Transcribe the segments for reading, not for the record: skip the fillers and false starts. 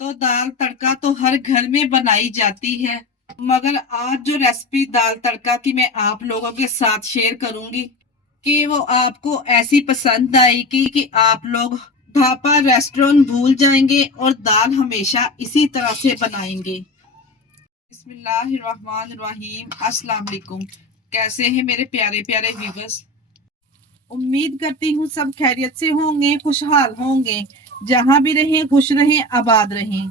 तो दाल तड़का तो हर घर में बनाई जाती है, मगर आज जो रेसिपी दाल तड़का की मैं आप लोगों के साथ शेयर करूंगी कि वो आपको ऐसी पसंद आएगी कि आप लोग ढाबा रेस्टोरेंट भूल जाएंगे और दाल हमेशा इसी तरह से बनाएंगे। बिस्मिल्लाहिर्रहमानिर्रहीम। अस्सलाम वालेकुम। कैसे हैं मेरे प्यारे प्यारे व्यूवर्स? उम्मीद करती हूँ सब खैरियत से होंगे, खुशहाल होंगे। जहां भी रहें खुश रहें, आबाद रहें।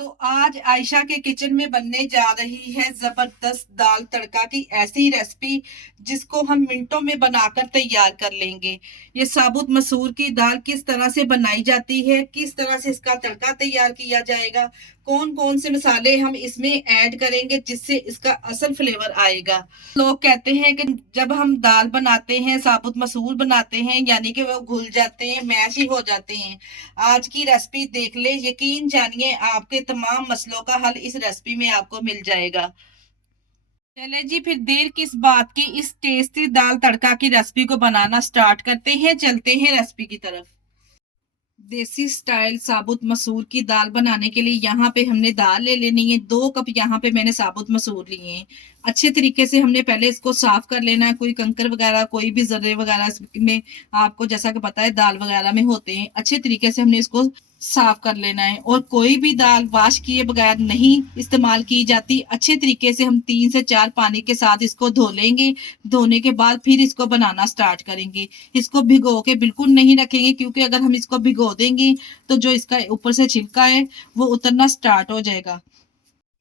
तो आज आयशा के किचन में बनने जा रही है जबरदस्त दाल तड़का की ऐसी रेसिपी जिसको हम मिनटों में बनाकर तैयार कर लेंगे। ये साबुत मसूर की दाल किस तरह से बनाई जाती है, किस तरह से इसका तड़का तैयार किया जाएगा, कौन कौन से मसाले हम इसमें ऐड करेंगे जिससे इसका असल फ्लेवर आएगा। लोग कहते हैं कि जब हम दाल बनाते हैं, साबुत मसूर बनाते हैं, यानी कि वो घुल जाते हैं, मैश ही हो जाते हैं। आज की रेसिपी देख ले, यकीन जानिए आपके तमाम मसलों का हल इस रेसिपी में आपको मिल जाएगा। चले जी, फिर देर किस बात की, इस टेस्टी दाल तड़का की रेसिपी को बनाना स्टार्ट करते हैं। चलते हैं रेसिपी की तरफ। देसी स्टाइल साबुत मसूर की दाल बनाने के लिए यहाँ पे हमने दाल ले लेनी है। 2 कप यहाँ पे मैंने साबुत मसूर लिए हैं। अच्छे तरीके से हमने पहले इसको साफ कर लेना है। कोई कंकर वगैरह, कोई भी जर्रे वगैरह में आपको जैसा कि पता है दाल वगैरह में होते हैं। अच्छे तरीके से हमने इसको साफ कर लेना है। और कोई भी दाल वॉश किए बगैर नहीं इस्तेमाल की जाती। अच्छे तरीके से हम 3 से 4 पानी के साथ इसको धो लेंगे। धोने के बाद फिर इसको बनाना स्टार्ट करेंगे। इसको भिगो के बिल्कुल नहीं रखेंगे, क्योंकि अगर हम इसको भिगो देंगे तो जो इसका ऊपर से छिलका है वो उतरना स्टार्ट हो जाएगा।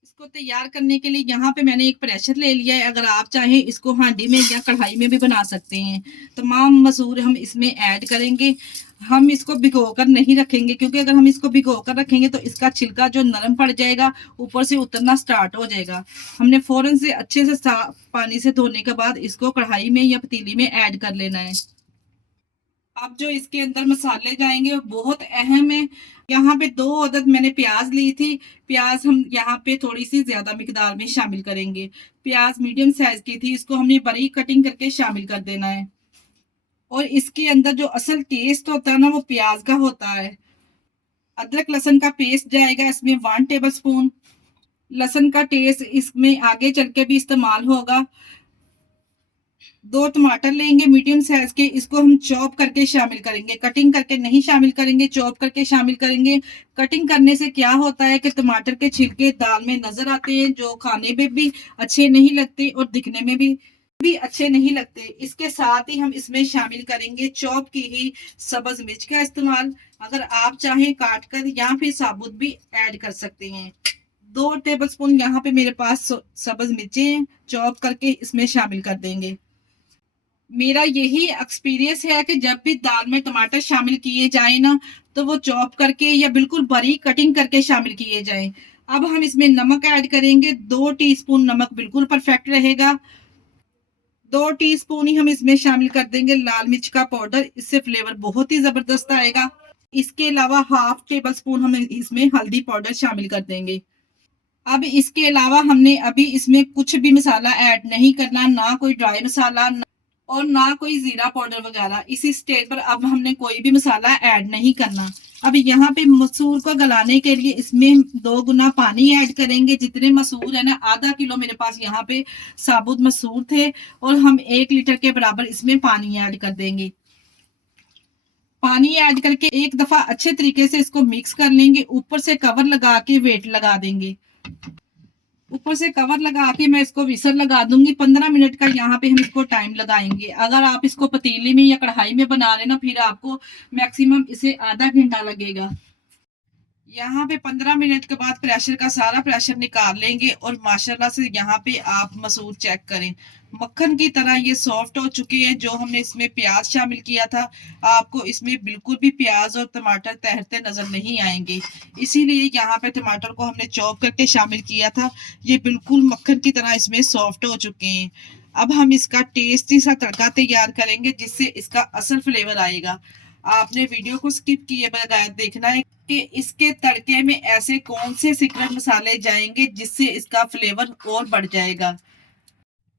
इसको तैयार करने के लिए यहाँ पे मैंने एक प्रेशर ले लिया है। अगर आप चाहें इसको हांडी में या कढ़ाई में भी बना सकते हैं। तमाम मसूर हम इसमें ऐड करेंगे। हम इसको भिगो कर नहीं रखेंगे, क्योंकि अगर हम इसको भिगो कर रखेंगे तो इसका छिलका जो नरम पड़ जाएगा, ऊपर से उतरना स्टार्ट हो जाएगा। हमने फौरन से अच्छे से साफ पानी से धोने के बाद इसको कढ़ाई में या पतीली में ऐड कर लेना है। अब जो इसके अंदर मसाले जाएंगे वो बहुत अहम है। यहाँ पे 2 अदद मैंने प्याज ली थी। प्याज हम यहाँ पे थोड़ी सी ज्यादा मिकदार में शामिल करेंगे। प्याज मीडियम साइज की थी, इसको हमने बारीक कटिंग करके शामिल कर देना है। और इसके अंदर जो असल टेस्ट होता है ना, वो प्याज का होता है। अदरक लहसुन का पेस्ट जाएगा इसमें 1 टेबल स्पून। लहसुन का टेस्ट इसमें आगे चल के भी इस्तेमाल होगा। 2 टमाटर लेंगे मीडियम साइज के, इसको हम चॉप करके शामिल करेंगे, कटिंग करके नहीं शामिल करेंगे, चॉप करके शामिल करेंगे। कटिंग करने से क्या होता है कि टमाटर के छिलके दाल में नजर आते हैं, जो खाने में भी अच्छे नहीं लगते और दिखने में भी अच्छे नहीं लगते। इसके साथ ही हम इसमें शामिल करेंगे चॉप की ही सब्ज मिर्च का इस्तेमाल। अगर आप चाहें काट कर या फिर साबुत भी ऐड कर सकते हैं। 2 टेबल स्पून यहाँ पे मेरे पास सब्ज मिर्चें चॉप करके इसमें शामिल कर देंगे। मेरा यही एक्सपीरियंस है कि जब भी दाल में टमाटर शामिल किए जाए ना, तो वो चॉप करके या बिल्कुल बारीक कटिंग करके शामिल किए जाए। अब हम इसमें नमक ऐड करेंगे। 2 टीस्पून नमक बिल्कुल परफेक्ट रहेगा। 2 टीस्पून ही हम इसमें शामिल कर देंगे लाल मिर्च का पाउडर, इससे फ्लेवर बहुत ही जबरदस्त आएगा। इसके अलावा हाफ टेबल स्पून हम इसमें हल्दी पाउडर शामिल कर देंगे। अब इसके अलावा हमने अभी इसमें कुछ भी मसाला ऐड नहीं करना, ना कोई ड्राई मसाला और ना कोई जीरा पाउडर वगैरह। इसी स्टेज पर अब हमने कोई भी मसाला ऐड नहीं करना। अब यहाँ पे मसूर को गलाने के लिए इसमें 2 गुना पानी ऐड करेंगे। जितने मसूर है ना, आधा किलो मेरे पास यहाँ पे साबुत मसूर थे, और हम 1 लीटर के बराबर इसमें पानी ऐड कर देंगे। पानी ऐड करके एक दफा अच्छे तरीके से इसको मिक्स कर लेंगे। ऊपर से कवर लगा के वेट लगा देंगे। ऊपर से कवर लगा के मैं इसको विसल लगा दूंगी। 15 मिनट का यहाँ पे हम इसको टाइम लगाएंगे। अगर आप इसको पतीली में या कढ़ाई में बना रहे ना, फिर आपको मैक्सिमम इसे आधा घंटा लगेगा। यहाँ पे 15 मिनट के बाद प्रेशर का सारा प्रेशर निकाल लेंगे, और माशाल्लाह से यहाँ पे आप मसूर चेक करें, मक्खन की तरह ये सॉफ्ट हो चुके हैं। जो हमने इसमें प्याज शामिल किया था, आपको इसमें बिल्कुल भी प्याज और टमाटर तैरते नजर नहीं आएंगे। इसीलिए यहाँ पे टमाटर को हमने चॉप करके शामिल किया था। ये बिल्कुल मक्खन की तरह इसमें सॉफ्ट हो चुके हैं। अब हम इसका टेस्टी सा तड़का तैयार करेंगे, जिससे इसका असल फ्लेवर आएगा। आपने वीडियो को स्किप किए बगैर देखना है कि इसके तड़के में ऐसे कौन से सीक्रेट मसाले जाएंगे जिससे इसका फ्लेवर और बढ़ जाएगा।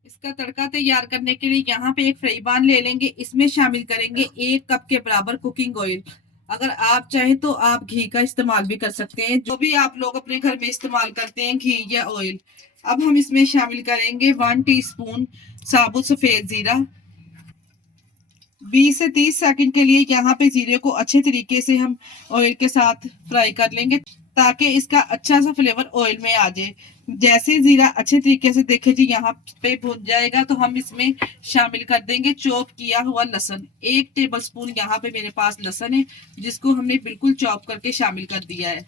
इसका तड़का तैयार करने के लिए यहाँ पे एक फ्राई पैन ले लेंगे। इसमें शामिल करेंगे 1 कप के बराबर कुकिंग ऑयल। अगर आप चाहें तो आप घी का इस्तेमाल भी कर सकते हैं, जो भी आप लोग अपने घर में इस्तेमाल करते हैं, घी या ऑयल। अब हम इसमें शामिल करेंगे 1 टीस्पून साबुत सफेद जीरा। 20 से 30 सेकंड के लिए यहाँ पे जीरे को अच्छे तरीके से हम ऑयल के साथ फ्राई कर लेंगे, ताकि इसका अच्छा सा फ्लेवर ऑयल में आ जाए। जैसे जीरा अच्छे तरीके से देखे जी यहाँ पे भुन जाएगा, तो हम इसमें शामिल कर देंगे चॉप किया हुआ लहसुन। 1 टेबल स्पून यहाँ पे मेरे पास लहसुन है, जिसको हमने बिल्कुल चॉप करके शामिल कर दिया है।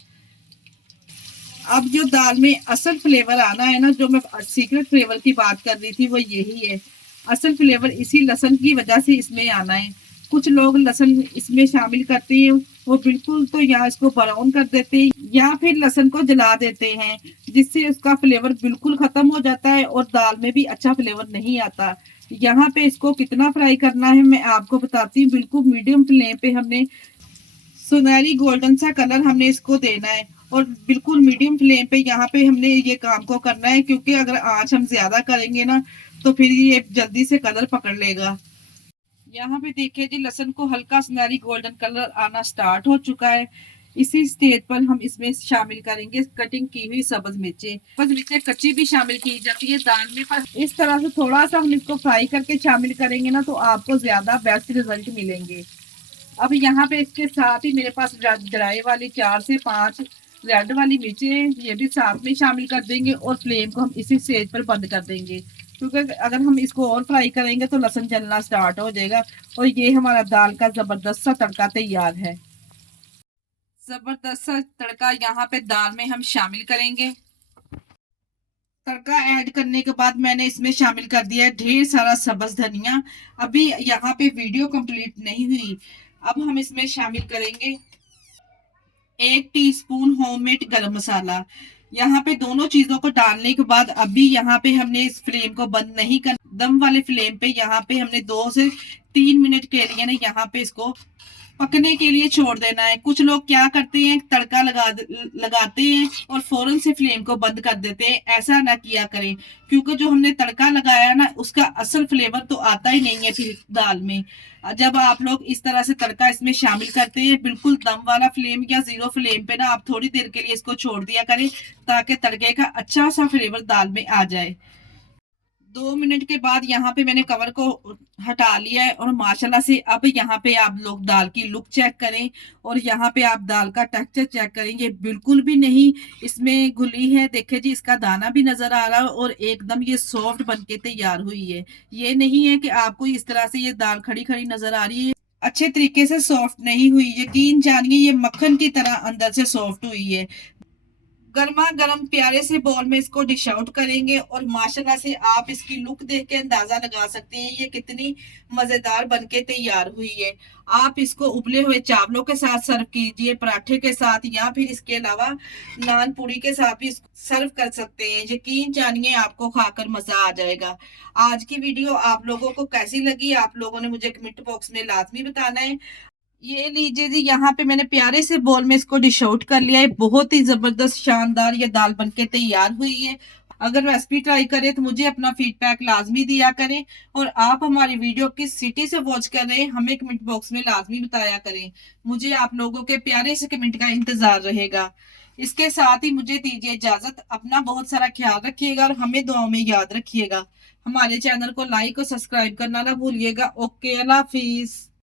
अब जो दाल में असल फ्लेवर आना है ना, जो मैं सीक्रेट फ्लेवर की बात कर रही थी, वो यही है। असल फ्लेवर इसी लहसुन की वजह से इसमें आना है। कुछ लोग लहसुन इसमें शामिल करते हैं, वो बिल्कुल तो या इसको ब्राउन कर देते हैं या फिर लहसुन को जला देते हैं, जिससे उसका फ्लेवर बिल्कुल खत्म हो जाता है और दाल में भी अच्छा फ्लेवर नहीं आता। यहाँ पे इसको कितना फ्राई करना है मैं आपको बताती हूँ। बिल्कुल मीडियम फ्लेम पे हमने सुनहरी गोल्डन सा कलर हमने इसको देना है, और बिल्कुल मीडियम फ्लेम पे यहाँ पे हमने ये काम को करना है, क्योंकि अगर आंच हम ज्यादा करेंगे ना, तो फिर ये जल्दी से कलर पकड़ लेगा। यहाँ पे देखिए जी, लहसुन को हल्का सुनहरी गोल्डन कलर आना स्टार्ट हो चुका है। इसी स्टेज पर हम इसमें शामिल करेंगे कटिंग की हुई सब्ज मिर्चें। सब्ज मिर्चें कच्ची भी शामिल की जाती है दाल में, पर इस तरह से थोड़ा सा हम इसको फ्राई करके शामिल करेंगे ना, तो आपको ज्यादा बेस्ट रिजल्ट मिलेंगे। अब यहाँ पे इसके साथ ही मेरे पास ड्राई वाली 4 से 5 रेड वाली मिर्चें, ये भी साथ में शामिल कर देंगे, और फ्लेम को हम इसी स्टेज पर बंद कर देंगे, क्योंकि अगर हम इसको और फ्राई करेंगे तो लहसुन जलना स्टार्ट हो जाएगा। और ये हमारा दाल का जबरदस्त सा तड़का तैयार है। जबरदस्त सा तड़का यहाँ पे दाल में हम शामिल करेंगे। तड़का ऐड करने के बाद मैंने इसमें शामिल कर दिया है ढेर सारा सब्ज धनिया। अभी यहाँ पे वीडियो कंप्लीट नहीं हुई। अब हम इसमें शामिल करेंगे 1 टीस्पून होममेड गरम मसाला। यहाँ पे दोनों चीजों को डालने के बाद अभी यहाँ पे हमने इस फ्लेम को बंद नहीं कर, दम वाले फ्लेम पे यहाँ पे हमने 2 से 3 मिनट के लिए ना यहाँ पे इसको पकने के लिए छोड़ देना है। कुछ लोग क्या करते हैं, तड़का लगाते हैं और फौरन से फ्लेम को बंद कर देते हैं। ऐसा ना किया करें, क्योंकि जो हमने तड़का लगाया ना, उसका असल फ्लेवर तो आता ही नहीं है फिर दाल में। जब आप लोग इस तरह से तड़का इसमें शामिल करते हैं, बिल्कुल दम वाला फ्लेम या जीरो फ्लेम पे ना आप थोड़ी देर के लिए इसको छोड़ दिया करें, ताकि तड़के का अच्छा सा फ्लेवर दाल में आ जाए। 2 मिनट के बाद यहाँ पे मैंने कवर को हटा लिया है, और माशाल्लाह से अब यहाँ पे आप लोग दाल की लुक चेक करें, और यहाँ पे आप दाल का टेक्सचर चेक करें। ये बिल्कुल भी नहीं इसमें घुली है, देखे जी इसका दाना भी नजर आ रहा है, और एकदम ये सॉफ्ट बनके तैयार हुई है। ये नहीं है कि आपको इस तरह से ये दाल खड़ी खड़ी नजर आ रही है, अच्छे तरीके से सॉफ्ट नहीं हुई। यकीन जानिए ये मक्खन की तरह अंदर से सॉफ्ट हुई है। गर्मा गर्म प्यारे से बॉल में इसको डिश आउट करेंगे, और माशाल्लाह से आप इसकी लुक देख के अंदाजा लगा सकते हैं ये कितनी मजेदार बनके तैयार हुई है। आप इसको उबले हुए चावलों के साथ सर्व कीजिए, पराठे के साथ, या फिर इसके अलावा नान पूरी के साथ भी सर्व कर सकते हैं। यकीन जानिए आपको खाकर मजा आ जाएगा। आज की वीडियो आप लोगों को कैसी लगी, आप लोगों ने मुझे कमेंट बॉक्स में लाजमी बताना है। ये लीजिए जी, यहाँ पे मैंने प्यारे से बोल में इसको डिश आउट कर लिया है। बहुत ही जबरदस्त शानदार ये दाल बनके तैयार हुई है। अगर रेसिपी ट्राई करें तो मुझे अपना फीडबैक लाजमी दिया करें, और आप हमारी वीडियो किस सिटी से वॉच कर रहे हैं हमें कमेंट बॉक्स में लाजमी बताया करें। मुझे आप लोगों के प्यारे से कमेंट का इंतजार रहेगा। इसके साथ ही मुझे दीजिए इजाजत। अपना बहुत सारा ख्याल रखिएगा, और हमें दुआओं में याद रखिएगा। हमारे चैनल को लाइक और सब्सक्राइब करना ना भूलिएगा। ओके, अल्लाह हाफिज।